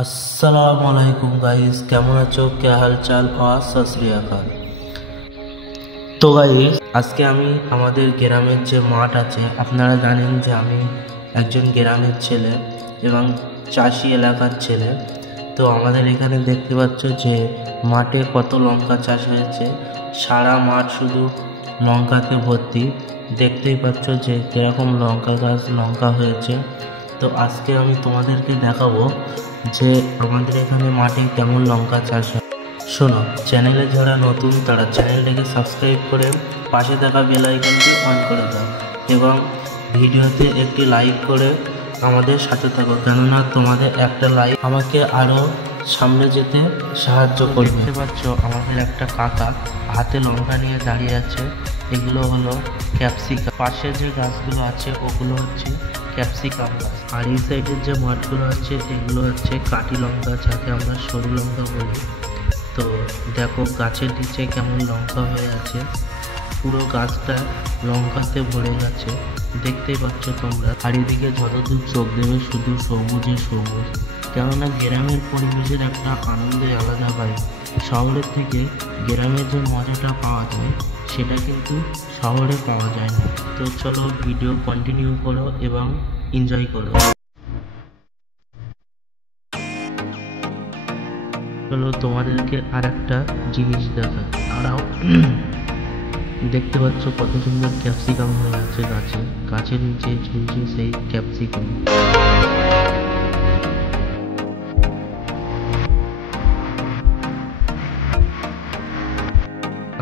আসসালামু আলাইকুম গাইস, কেমন আছো? क्या हाल चाल और सत श्री अकाल। তো গাইস, আজকে আমি আমাদের গ্রামের যে মাঠ আছে, আপনারা জানেন যে আমি একজন গ্রামের ছেলে এবং চাষি এলাকার ছেলে। তো আমাদের এখানে দেখতে পাচ্ছ যে মাঠে কত লঙ্কা চাষ হয়েছে, সারা মাঠ শুধু লঙ্কাতে ভর্তি। দেখতেই পাচ্ছ যে কীরকম লঙ্কা গাছ লঙ্কা হয়েছে। তো আজকে আমি তোমাদেরকে দেখাবো যে আমাদের এখানে মাঠে কেমন লঙ্কা চাষ হয়। শোনো, চ্যানেলে যারা নতুন তারা চ্যানেলটাকে সাবস্ক্রাইব করে পাশে থাকা বেল আইকনটি অন করে দাও এবং ভিডিওতে একটি লাইক করে আমাদের সাথে থাকো, কেননা তোমাদের একটা লাইক আমাকে আরও সামনে যেতে সাহায্য করবে। দেখতে পাচ্ছ আমাদের একটা কাকা হাতে লঙ্কা নিয়ে দাঁড়িয়ে আছে। এগুলো হলো ক্যাপসিকাম। পাশে যে গাছগুলো আছে ওগুলো হচ্ছে ক্যাপসিকাম গাছ, আর এই সাইডের যে মাঠগুলো আছে এগুলো হচ্ছে কাটি লঙ্কা, যাকে আমরা সরু লঙ্কা বলি। তো দেখো গাছের নিচে কেমন লঙ্কা হয়ে আছে, পুরো গাছটা লঙ্কাতে ভরে গেছে, দেখতেই পাচ্ছ তোমরা। আর এদিকে যতদূর চোখ দেবে শুধু সবুজে সবুজ, কেননা গ্রামের পরিবেশের একটা আনন্দই আলাদা পাই। শহরের থেকে গ্রামের যে মজাটা পাওয়া যায় সেটা কিন্তু শহরে পাওয়া যায় না। তো চলো ভিডিও কন্টিনিউ করো এবং এনজয় করো। চলো তোমাদেরকে আর একটা জিনিস দেখা দাঁড়াও। দেখতে পাচ্ছ কত সুন্দর ক্যাপসিকাম হয়ে আছে গাছে, গাছের নিচে ঝুলছে সেই ক্যাপসিকাম।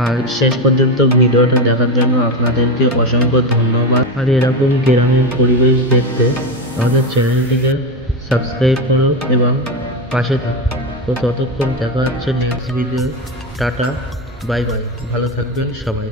আর শেষ পর্যন্ত ভিডিওটা দেখার জন্য আপনাদেরকে অসংখ্য ধন্যবাদ। আর এরকম গ্রামের পরিবেশ দেখতে আমাদের চ্যানেলটিকে সাবস্ক্রাইব করো এবং পাশে থাকো। তো ততক্ষণ দেখা হচ্ছে next video. Tata, bye bye, ভালো থাকবেন সবাই।